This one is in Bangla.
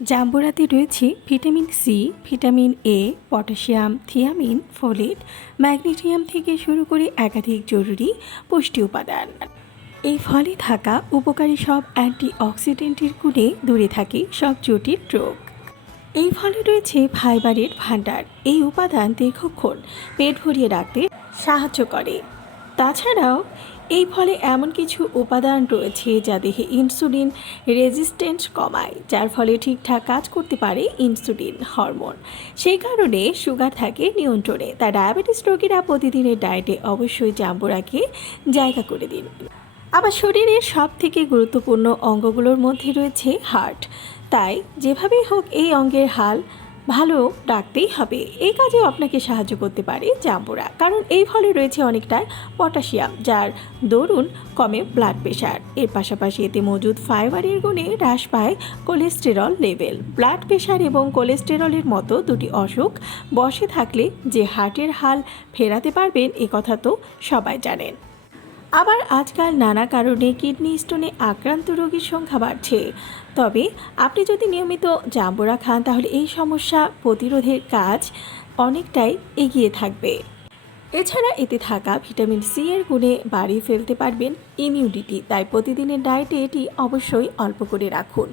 জাম্বুরাতে রয়েছে vitamin C vitamin A potassium, thiamine, folate, magnesium থেকে শুরু করে একাধিক জরুরি পুষ্টি উপাদান। এই ফলে থাকা উপকারী সব অ্যান্টিঅক্সিডেন্টের গুণে দূরে থাকে সব জটিল রোগ। এই ফলে রয়েছে ফাইবারের ভাণ্ডার। এই উপাদান দীর্ঘক্ষণ পেট ভরিয়ে রাখতে সাহায্য করে। তাছাড়াও, এই ফলে এমন কিছু উপাদান রয়েছে যা দেহে ইনসুলিন রেজিস্ট্যান্স কমায়, যার ফলে ঠিকঠাক কাজ করতে পারে ইনসুলিন হরমোন। সেই কারণে সুগার থাকে নিয়ন্ত্রণে, তাই ডায়াবেটিস রোগীরা প্রতিদিনের ডায়েটে অবশ্যই জাম্বুরাকে জায়গা করে দিন। আবার শরীরের সব থেকে গুরুত্বপূর্ণ অঙ্গগুলোর মধ্যে রয়েছে হার্ট। তাই যেভাবেই হোক এই অঙ্গের হাল ভালো রাখতেই হবে। এই কাজেও আপনাকে সাহায্য করতে পারে জাম্বুরা। কারণ এই ফলে রয়েছে অনেকটা পটাশিয়াম, যার দরুন কমে ব্লাড প্রেশার এর পাশাপাশি এতে মজুদ ফাইবারের গুণে হ্রাস পায় কোলেস্টেরল লেভেল ব্লাড প্রেশার এবং কোলেস্টেরলের মতো দুটি অসুখ বসে থাকলে যে হার্টের হাল ফেরাতে পারবেন, এ কথা তো সবাই জানেন। আবার আজকাল নানা কারণে কিডনি স্টোনে আক্রান্ত রোগীর সংখ্যা বাড়ছে। তবে আপনি যদি নিয়মিত জাম্বুরা খান, তাহলে এই সমস্যা প্রতিরোধের কাজ অনেকটাই এগিয়ে থাকবে। এছাড়া এতে থাকা ভিটামিন সি এর গুণে বাড়িয়ে ফেলতে পারবেন ইমিউনিটি। তাই প্রতিদিনের ডায়েটে এটি অবশ্যই অল্প করে রাখুন।